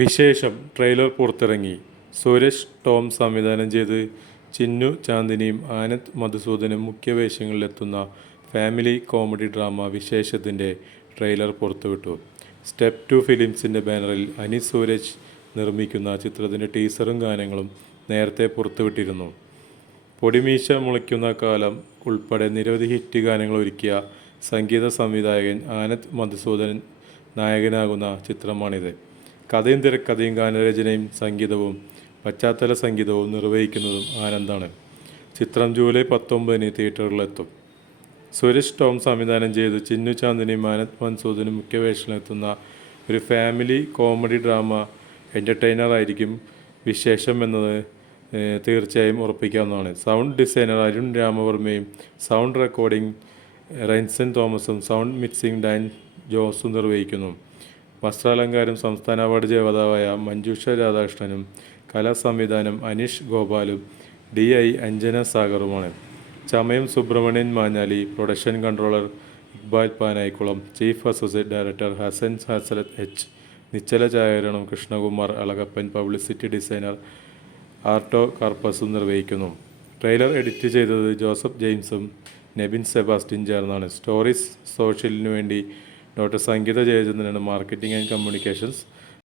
വിശേഷം ട്രെയിലർ പുറത്തിറങ്ങി. സുരേഷ് ടോം സംവിധാനം ചെയ്ത് ചിന്നു ചാന്ദിനിയും ആനന്ദ് മധുസൂദനും മുഖ്യവേഷങ്ങളിലെത്തുന്ന ഫാമിലി കോമഡി ഡ്രാമ വിശേഷത്തിൻ്റെ ട്രെയിലർ പുറത്തുവിട്ടു. സ്റ്റെപ്പ് 2 ഫിലിംസിൻ്റെ ബാനറിൽ അനീസ് സൂരജ് നിർമ്മിക്കുന്ന ചിത്രത്തിൻ്റെ ടീസറും ഗാനങ്ങളും നേരത്തെ പുറത്തുവിട്ടിരുന്നു. പൊടിമീശ മുളയ്ക്കുന്ന കാലം ഉൾപ്പെടെ നിരവധി ഹിറ്റ് ഗാനങ്ങൾ ഒരുക്കിയ സംഗീത സംവിധായകൻ ആനന്ദ് മധുസൂദൻ നായകനാകുന്ന ചിത്രമാണിത്. കഥയും തിരക്കഥയും ഗാനരചനയും സംഗീതവും പശ്ചാത്തല സംഗീതവും നിർവഹിക്കുന്നതും ആനന്ദാണ്. ചിത്രം ജൂലൈ 19 തിയേറ്ററുകളിലെത്തും. സുരേഷ് ടോം സംവിധാനം ചെയ്ത് ചിന്നു ചാന്ദിനിയും ആനന്ദ് മധുസൂദനും മുഖ്യവേഷത്തിലെത്തുന്ന ഒരു ഫാമിലി കോമഡി ഡ്രാമ എൻ്റർടൈനറായിരിക്കും വിശേഷം എന്നത് തീർച്ചയായും ഉറപ്പിക്കാവുന്നതാണ്. സൗണ്ട് ഡിസൈനർ അരുൺ രാമവർമ്മയും സൗണ്ട് റെക്കോർഡിംഗ് റൈൻസൺ തോമസും സൗണ്ട് മിക്സിംഗ് ഡാൻ ജോസും നിർവഹിക്കുന്നു. വസ്ത്രാലങ്കാരം സംസ്ഥാന അവാർഡ് ജേതാവായ മഞ്ജുഷ രാധാകൃഷ്ണനും കലാസംവിധാനം അനീഷ് ഗോപാലും DI അഞ്ജന സാഗറുമാണ്. ചമയം Subrahmanyan Manjali, production controller Iqbal Panayikulam, chief associate director Hasan Hasrath H, നിശ്ചല ഛായാഗ്രഹണം കൃഷ്ണകുമാർ അളകപ്പൻ, പബ്ലിസിറ്റി ഡിസൈനർ ആർട്ടോ കാർപ്പസും നിർവഹിക്കുന്നു. ട്രെയിലർ എഡിറ്റ് ചെയ്തത് ജോസഫ് ജെയിംസും നെബിൻ സെബാസ്റ്റ്യൻ ചേർന്നാണ്. സ്റ്റോറീസ് സോഷ്യലിനു വേണ്ടി ഡോക്ടർ സംഗീത ജയചന്ദ്രനാണ് മാർക്കറ്റിംഗ് ആൻഡ് കമ്മ്യൂണിക്കേഷൻസ്